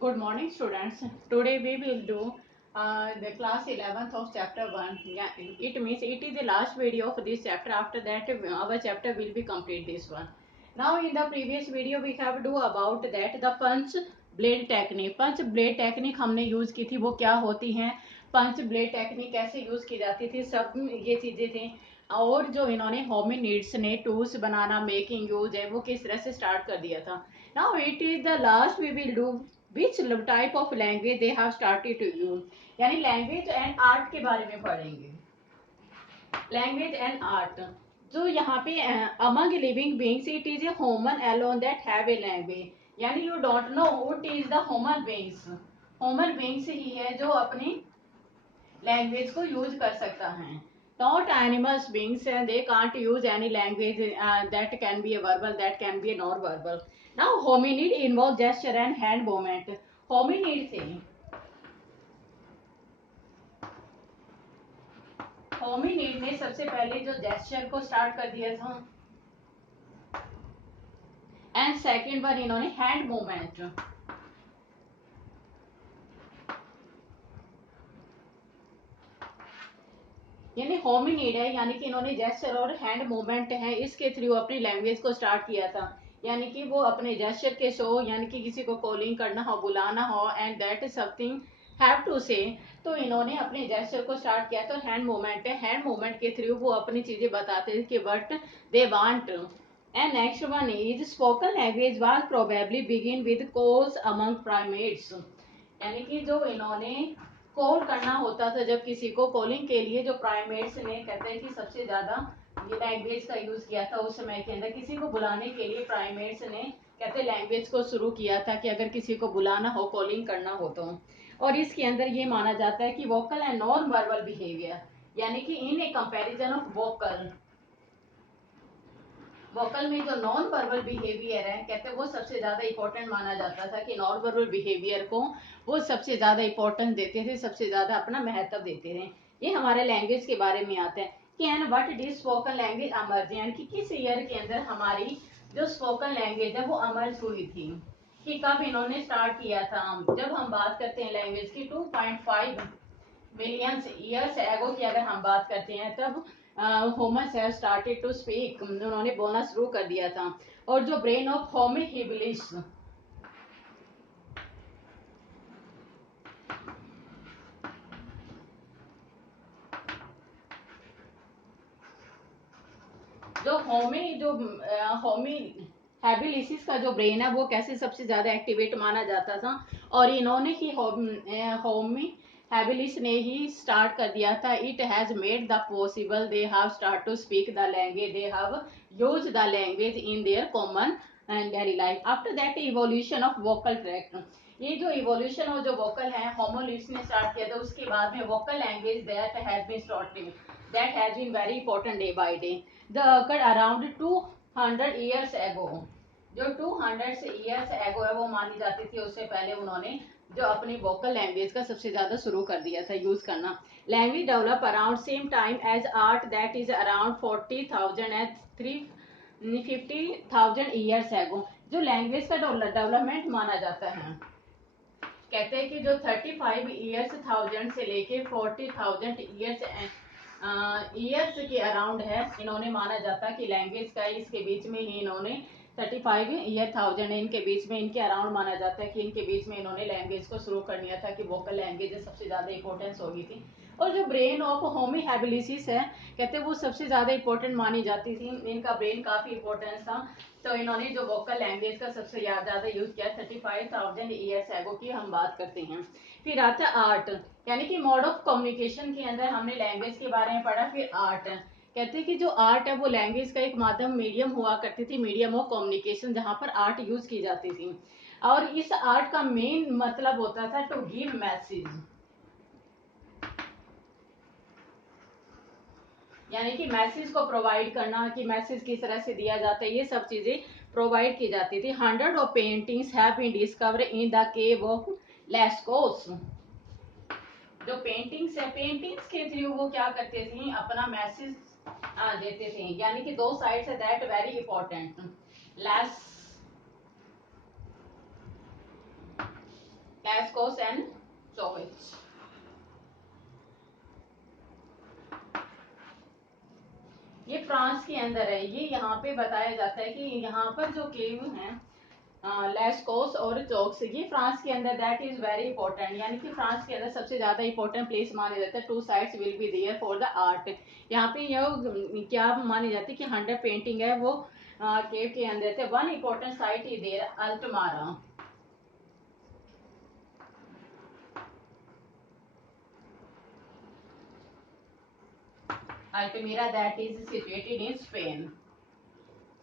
Good morning, students. Today we will do the class 11th of chapter 1. Yeah, it means it is the last video of this chapter. After that, our chapter will be complete this one. Now, in the previous video, we have do about that the punch blade technique. Punch blade technique हमने use की थी, वो क्या होती हैं, punch blade technique कैसे use की जाती थी, सब ये चीजें थी। और जो इन्होंने होमिनिड्स ने टूल्स बनाना, मेकिंग यूज है, वो किस तरह से स्टार्ट कर दिया था। Now it is the last we will do which type of language they have started to use, यानी लैंग्वेज एंड आर्ट के बारे में पढ़ेंगे। लैंग्वेज एंड आर्ट, जो यहाँ पे among living beings it is a human alone that have a language, यानी you don't know what is the human beings. Human beings ही है जो अपनी लैंग्वेज को यूज कर सकता है। Not animals beings and they can't use any language that can be a verbal, that can be a non-verbal. Now hominid involve gesture and hand movement. Hominid से hominid ने सबसे पहले जो जेस्चर को स्टार्ट कर दिया था, एंड सेकेंड वन इन्होंने हैंड मूवमेंट, यानी होमिनिड है, यानी कि इन्होंने जेस्चर और हैंड मूवमेंट है, इसके थ्रू अपनी लैंग्वेज को स्टार्ट किया था। यानी कि वो अपने जेस्चर के शो, यानी कि किसी को कॉलिंग करना हो, बुलाना हो, and that is something have to say, तो इन्होंने अपने जेस्चर को स्टार्ट किया। तो हैंड मूवमेंट है, हैंड मूवमेंट के थ्रू वो अपनी चीजें बताते हैं कि what they want. And next one is spoken language was probably begin with calls among primates, यानी कि जो इन्होंने कॉल करना होता था, जब किसी को कॉलिंग के लिए, जो प्राइमेट्स ने कहते हैं कि सबसे ज्यादा ये लैंग्वेज का यूज किया था उस समय के अंदर, किसी को बुलाने के लिए प्राइमेट्स ने कहते लैंग्वेज को शुरू किया था, कि अगर किसी को बुलाना हो, कॉलिंग करना हो तो। और इसके अंदर ये माना जाता है कि vocal and non verbal behaviour, यानी कि इन ए कंपैरिजन ऑफ वोकल, वोकल में जो नॉन वर्बल बिहेवियर है, कहते हैं वो सबसे ज्यादा इंपॉर्टेंट माना जाता था, कि नॉन वर्बल बिहेवियर को वो सबसे ज्यादा इंपॉर्टेंस देते थे, सबसे ज्यादा अपना महत्व देते थे। ये हमारे लैंग्वेज के बारे में आता है कि and what did spoken language emerged, यानी कि किस ईयर के अंदर हमारी जो स्पोकन लैंग्वेज है वो अमर्ज हुई थी, कि कब इन्होंने स्टार्ट किया था। जब हम बात करते हैं लैंग्वेज की 2.5 मिलियंस ईयर्स एगो की अगर हम बात करते हैं, तब homos have started to speak, उन्होंने बोलना शुरू कर दिया था। और जो ब्रेन ऑफ होमी हिबिलिस, जो होमी हैबिलिसिस का जो ब्रेन है वो कैसे सबसे ज्यादा एक्टिवेट माना जाता था, और इन्होंने ही होमी हैबिलिस ने ही स्टार्ट कर दिया था। It has made the possible, they have start to speak the language, they have use the language in their common and daily life. After that evolution of vocal tract, ये जो evolution और जो vocal है होमोलिप्स ने start किया था, उसके बाद में vocal language that has been starting, that has been very important day by day. The occurred around 200 years ago, जो 200 years ago है वो मानी जाती थी, उससे पहले उन्होंने जो अपनी वोकल लैंग्वेज का सबसे ज्यादा शुरू कर दिया था यूज करना। Language develop around same time as art, that is around 40,000 and 350,000 years ago. जो लैंग्वेज का डेवलपमेंट माना जाता है, कहते हैं कि जो 35 ईयर्स थाउजेंड से लेके 40,000 ईयर्स के अराउंड है, इन्होंने माना जाता कि लैंग्वेज का इसके बीच में ही इन्होंने 35 ईयर थाउजेंड इनके बीच में, इनके अराउंड माना जाता है कि इनके बीच में इन्होंने लैंग्वेज को शुरू कर दिया था, कि वोकल लैंग्वेज सबसे ज्यादा इंपॉर्टेंस होगी थी। और जो ब्रेन ऑफ होमी हैबिलिसिस है, कहते हैं वो सबसे ज्यादा इंपॉर्टेंट मानी जाती थी, इनका ब्रेन काफी इंपॉर्टेंस था। तो इन्होंने जो वोकल लैंग्वेज का सबसे ज्यादा यूज किया 35,000 ईयर्स एगो की हम बात करते हैं। फिर आता है आर्ट, यानी कि मोड ऑफ कम्युनिकेशन के अंदर हमने लैंग्वेज के बारे में पढ़ा। फिर आर्ट, कहते हैं कि जो आर्ट है वो लैंग्वेज का एक माध्यम, मीडियम हुआ करती थी, मीडियम ऑफ कम्युनिकेशन, जहां पर आर्ट यूज की जाती थी। और इस आर्ट का मेन मतलब होता था टू गिव मैसेज, यानी कि मैसेज को प्रोवाइड करना, कि मैसेज किस तरह से दिया जाता है, ये सब चीजें प्रोवाइड की जाती थी। 100 of paintings have been discovered in the cave of Lascaux. जो पेंटिंग्स है, पेंटिंग्स के थ्रू वो क्या करते थे, अपना मैसेज देते थे, यानी कि दो साइड्स है दैट वेरी इंपॉर्टेंट। लेस लेस्कोस एंड चोविच। ये फ्रांस के अंदर है। ये यहाँ पे बताया जाता है कि यहाँ पर जो केव है लेस्कोस और चोक्स, ये फ्रांस के अंदर, दैट इज वेरी इंपॉर्टेंट, यानी कि फ्रांस के अंदर सबसे ज्यादा इंपॉर्टेंट प्लेस माने जाता है। 2 sites will be there for the art. यहाँ पे यह क्या मानी जाती है कि 100 पेंटिंग है वो केव के अंदर थे। 1 important site is there Altamira. Altamira that is situated in Spain.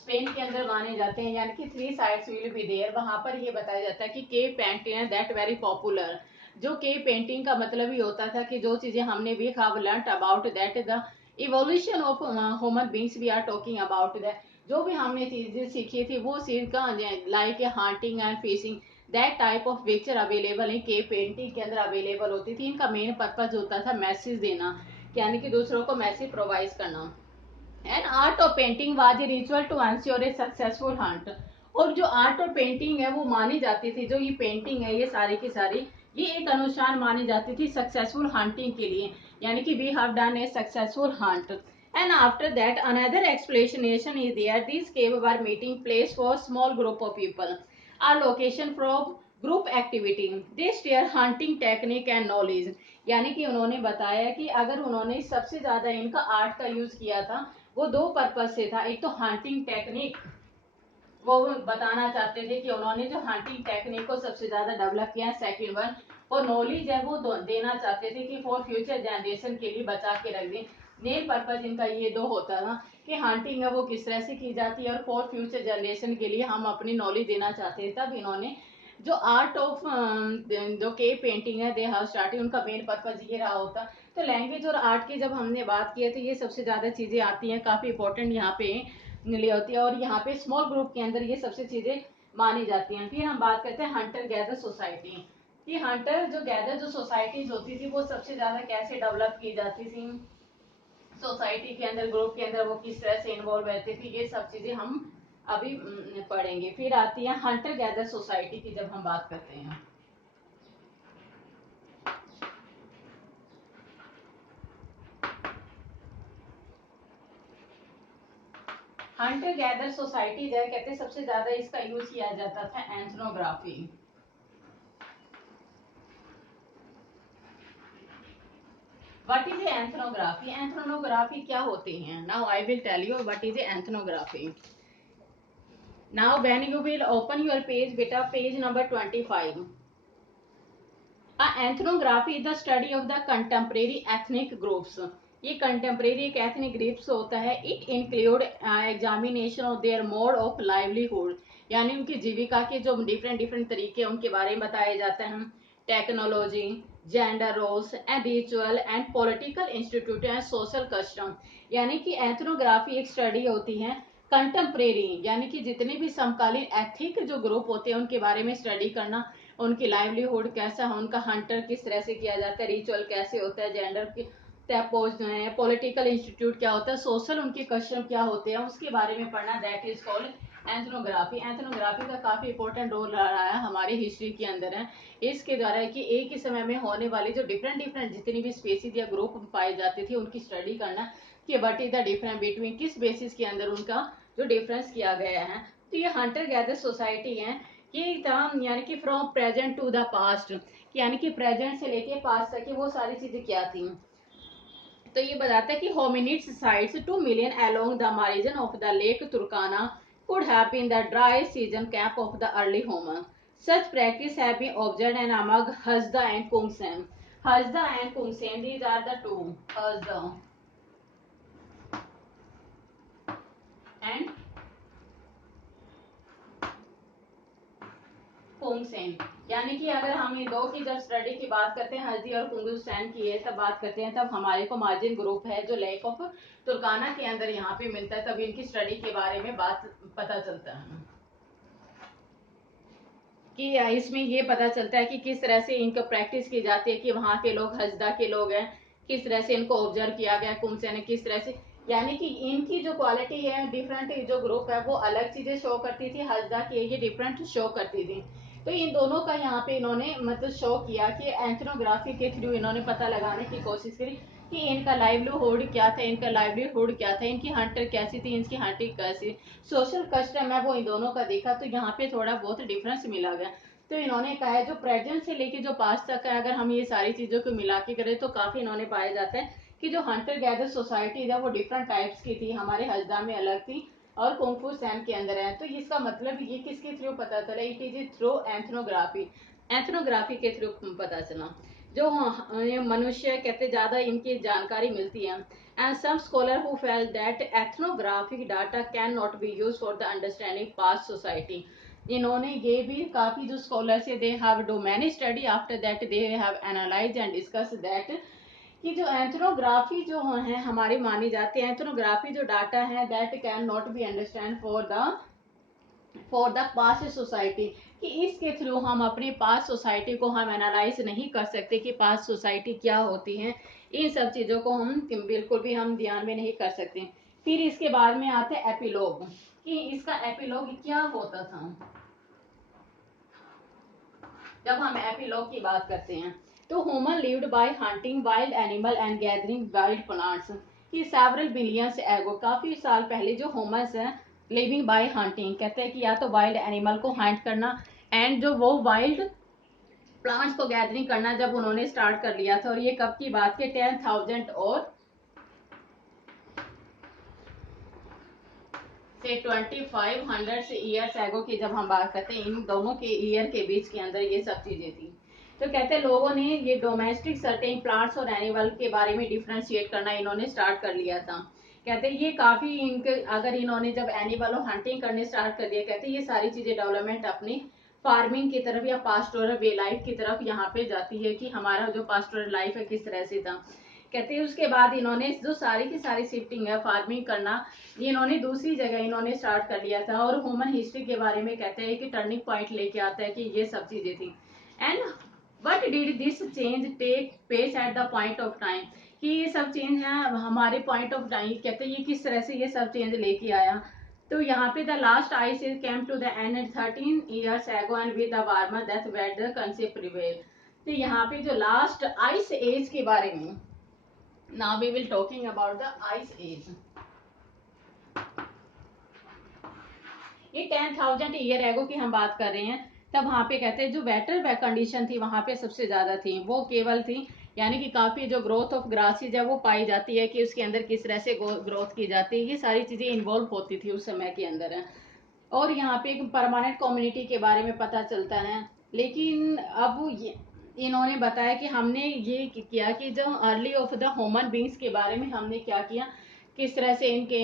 Spain के अंदर माने जाते हैं, यानी कि 3 साइट्स विल बी देयर। वहां पर ये बताया जाता है कि cave painting that very popular. जो केव पेंटिंग का मतलब ही होता था कि जो चीजें हमने भी learn about that the evolution of human beings we are talking about that. जो भी हमने चीजें सीखी थी वो सीख का like hunting and fishing, that type of picture available है केव पेंटिंग के अंदर अवेलेबल होती थी। इनका मेन पर्पज होता था मैसेज देना, यानी कि दूसरों को मैसेज प्रोवाइड करना। And art of painting was a ritual to ensure a successful hunt. और जो आर्ट और पेंटिंग है वो मानी जाती थी, जो ये पेंटिंग है ये सारी की सारी, ये एक अनुष्ठान मानी जाती थी सक्सेसफुल हंटिंग के लिए, यानी कि we have done a successful hunt. And after that another explanation is there, this cave were meeting place for small group of people, are location from group activity, they share hunting technique and knowledge. यानी कि उन्होंने बताया कि अगर उन्होंने सबसे ज्यादा इनका आर्ट का यूज किया था वो 2 पर्पज से था। एक तो हंटिंग टेक्निक, वो बताना चाहते थे कि उन्होंने जो हंटिंग टेक्निक को सबसे ज्यादा डेवलप किया। सेकंड वन, और नॉलेज है वो देना चाहते थे कि फॉर फ्यूचर जनरेशन के लिए बचा के रख दें। मेन पर्पज इनका ये 2 होता था कि हंटिंग है वो किस तरह से की जाती है और फॉर फ्यूचर जनरेशन के लिए हम अपनी नॉलेज देना चाहते थे। तब इन्होंने जो आर्ट ऑफ जो केव पेंटिंग है दे हैव स्टार्टेड, उनका मेन पर्पज ये रहा होता। तो लैंग्वेज और आर्ट की जब हमने बात की है तो ये सबसे ज्यादा चीजें आती हैं, काफी इंपॉर्टेंट यहाँ पे ले होती है। और यहाँ पे स्मॉल ग्रुप के अंदर ये सबसे चीजें मानी जाती हैं। फिर हम बात करते हैं हंटर गैदर सोसाइटी कि हंटर जो गैदर जो सोसाइटीज होती थी वो सबसे ज्यादा कैसे डेवलप की जाती थी सोसाइटी के अंदर, ग्रुप के अंदर, वो किस तरह से इन्वॉल्व रहती थी, ये सब चीजें हम अभी पढ़ेंगे। फिर आती है हंटर गैदर सोसाइटी की जब हम बात करते हैं। हंटर गैदर सोसाइटी जो कहते हैं सबसे ज्यादा इसका यूज किया जाता था एंथ्रोग्राफी। What is एंथ्रोग्राफी? एंथ्रोनोग्राफी क्या होती है? Now I will tell you what is anthropography. Now when you will open your page बेटा, page number 25। Anthropography is the study of the contemporary ethnic groups. ये कंटेम्प्रेरी एक एथनिक ग्रुप्स होता है। It include examination of their mode of livelihood, यानी उनकी जीविका के जो different different तरीके उनके बारे में बताए जाते हैं। Technology, gender roles and ritual and political institute and social custom. यानी कि एथनोग्राफी एक स्टडी होती है कंटेम्प्रेरी, यानी कि जितने भी समकालीन एथिक जो ग्रुप होते हैं उनके बारे में स्टडी करना, उनकी लाइवलीहुड कैसा है, उनका हंटर किस तरह से किया जाता है, रिचुअल कैसे होता है, जेंडर की पॉलिटिकल इंस्टीट्यूट क्या होता है, सोशल उनके क्वेश्चन क्या होते हैं, उसके बारे में पढ़ना, दैट इज कॉल्ड एंथनोग्राफी। एंथनोग्राफी का काफी इंपॉर्टेंट रोल रहा है हमारी हिस्ट्री के अंदर है। इसके द्वारा कि एक ही समय में होने वाली जो डिफरेंट डिफरेंट जितनी भी स्पेसीज या ग्रुप पाई जाती थी उनकी स्टडी करना कि what is the difference between, किस बेसिस के अंदर उनका जो डिफरेंस किया गया है। तो ये हंटर गैदर सोसाइटी है। ये तमाम यानी कि from present to the past, यानी कि प्रेजेंट से लेके पास्ट तक की वो सारी चीजें क्या थी। तो ये बताता है कि hominids sites 2 million along the margin of the lake तुर्काना could have been the dry season camp of the early Homer. Such practice have been observed and among Hasda and Kungsen. Hasda and Kungsen, these are the two. Hasda and कुंगसेन। यानी कि अगर हम इन दो की जब study की बात करते हैं, हल्दी और कुंगसेन की है तब बात करते हैं, तब हमारे को मार्जिन ग्रुप है जो लेक ऑफ तुर्काना के अंदर यहाँ पे मिलता है, तब इनकी स्टडी के बारे में बात पता चलता है कि इसमें ये पता चलता है कि किस तरह से इनका प्रैक्टिस की जाती है कि वहाँ के लोग हजदा के लोग हैं, किस तरह से इनको ऑब्जर्व किया गया, कुंगसेन किस तरह से, यानी कि इनकी जो क्वालिटी है डिफरेंट, जो ग्रुप है वो अलग चीजें शो करती थी, हजदा की ये डिफरेंट शो करती थी। तो इन दोनों का यहाँ पे इन्होंने मतलब शो किया कि एंथ्रोग्राफी के थ्रू इन्होंने पता लगाने की कोशिश करी कि इनका लाइवलीहुड क्या था, इनका लाइवलीहुड क्या था, इनकी हंटर कैसी थी, इनकी हंटिंग कैसी, सोशल कस्टम है वो इन दोनों का देखा। तो यहाँ पे थोड़ा बहुत डिफरेंस मिला गया। तो इन्होंने कहा है जो प्रेजेंट से लेके जो पास्ट तक है, अगर हम ये सारी चीजों को मिला के करें तो काफी इन्होंने पाया जाता है कि जो हंटर गैदर सोसाइटी है वो डिफरेंट टाइप्स की थी, हमारे हजदा में अलग थी और कुंफू सैन के अंदर है। तो इसका मतलब ये किसके थ्रू पता चला, इट इज थ्रू एंथ्रोग्राफी, एंथ्रोग्राफी के थ्रू पता चला। जो मनुष्य कहते ज्यादा इनकी जानकारी मिलती है। And some scholar who felt that ethnographic data can not be use for the understanding past society. इन्होंने ये भी काफी जो स्कॉलर्स है they have do many study after that they have analyse and discuss that कि जो एंथ्रोग्राफी जो है हमारी मानी जाती है, एंथ्रोग्राफी जो डाटा है that can not be understand for the past society, कि इसके थ्रू हम अपने पास्ट सोसाइटी को हम एनालाइज नहीं कर सकते कि पास्ट सोसाइटी क्या होती है। इन सब चीजों को हम बिल्कुल भी हम ध्यान में नहीं कर सकते। फिर इसके बाद में आते हैं एपिलॉग, कि इसका एपिलॉग क्या होता था। जब हम एपिलॉग की बात करते हैं तो human lived bye hunting wild animal and gathering wild plants, कि सेवरल बिलियंस एगो, काफी साल पहले जो ह्यूमंस हैं लिविंग बाय हंटिंग, कहते हैं कि या तो वाइल्ड एनिमल को हंट करना एंड जो वो वाइल्ड प्लांट्स को गैदरिंग करना जब उन्होंने स्टार्ट कर लिया था। और ये कब की बात की, 10,000 और से 2500 ईयर्स एगो की जब हम बात करते हैं, इन दोनों के ईयर के बीच के अंदर ये सब चीजें थी। तो कहते हैं लोगों ने ये डोमेस्टिक सर्टेन प्लांट्स और एनिमल के बारे में डिफ्रेंशिएट करना इन्होंने स्टार्ट कर लिया था। कहते हैं ये काफी इनके अगर इन्होंने जब एनिमल और हंटिंग करने स्टार्ट कर दिया, कहते हैं ये सारी चीजें डेवलपमेंट अपनी फार्मिंग की तरफ या पास्टोरल वे लाइफ की तरफ यहाँ पे जाती है कि हमारा जो पास्टोरल लाइफ है किस तरह से था। कहते हैं उसके बाद इन्होंने जो सारी की सारी शिफ्टिंग है फार्मिंग करना, ये इन्होंने दूसरी जगह इन्होंने स्टार्ट कर लिया था। और ह्यूमन हिस्ट्री के बारे में कहते हैं कि टर्निंग पॉइंट लेके आता है कि ये सब चीजें थी। And what did this change take place at the point of time, कि ये सब चेंज है हमारे पॉइंट ऑफ टाइम, कहते हैं ये किस तरह से ये सब चेंज लेके आया। तो यहाँ पे the last ice is came to the end 13 years ago and with the warmer death wet the concept prevail. तो यहाँ पे जो लास्ट आइस एज के बारे में, now we will talking about the ice age। ये 10,000 ईयर एगो की हम बात कर रहे हैं। तब वहां पे कहते हैं जो वेटर कंडीशन थी वहां पे सबसे ज्यादा थी, वो केवल थी यानी कि काफी जो ग्रोथ ऑफ ग्रासेज है वो पाई जाती है कि उसके अंदर किस तरह से ग्रोथ की जाती है, ये सारी चीजें इन्वॉल्व होती थी उस समय के अंदर है। और यहाँ पे एक परमानेंट कम्युनिटी के बारे में पता चलता है। लेकिन अब इन्होंने बताया कि हमने ये किया कि जो early of the human beings के बारे में हमने क्या किया, किस तरह से इनके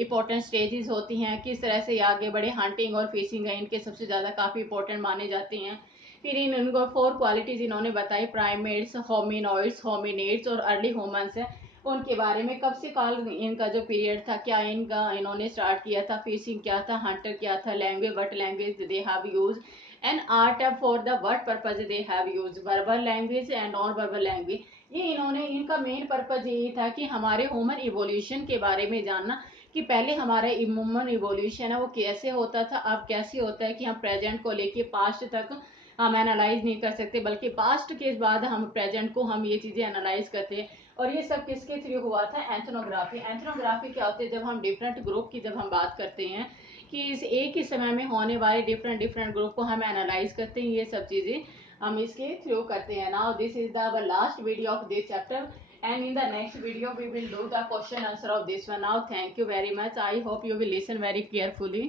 इम्पोर्टेंट स्टेजेस होती हैं, किस तरह से आगे बढ़े, हंटिंग और फिशिंग है इनके सबसे ज्यादा काफी इंपॉर्टेंट माने जाते हैं। फिर इनको 4 क्वालिटीज इन्होंने बताई, प्राइमेट्स, होमिनॉइड्स, होमिनेट्स और अर्ली ह्यूमंस है उनके बारे में, कब से काल इनका जो पीरियड था, क्या इनका इन्होंने स्टार्ट किया था, फिशिंग क्या था, हंटर क्या था, language what language they have use and art for the what purpose they have use, verbal language and non verbal language. ये इन्होंने इनका मेन पर्पज यही था कि हमारे ह्यूमन इवोल्यूशन के बारे में जानना, कि पहले हमारा ह्यूमन इवोल्यूशन है वो कैसे होता था, अब कैसे होता है, कि हम प्रेजेंट को लेके पास्ट तक हम एनालाइज नहीं कर सकते, बल्कि पास्ट के बाद हम प्रेजेंट को हम ये चीजें एनालाइज करते हैं। और ये सब किसके थ्रू हुआ था, एंथ्रोग्राफी। एंथ्रोग्राफी क्या होती है, जब हम डिफरेंट ग्रुप की जब हम बात करते हैं कि इस एक ही समय में होने वाले डिफरेंट डिफरेंट ग्रुप को हम एनालाइज करते हैं, ये सब चीजें हम इसके थ्रू करते हैं। Now this is the last video of this chapter and in the next video we will do the question answer of this one. Now thank you very much, I hope you will listen very carefully.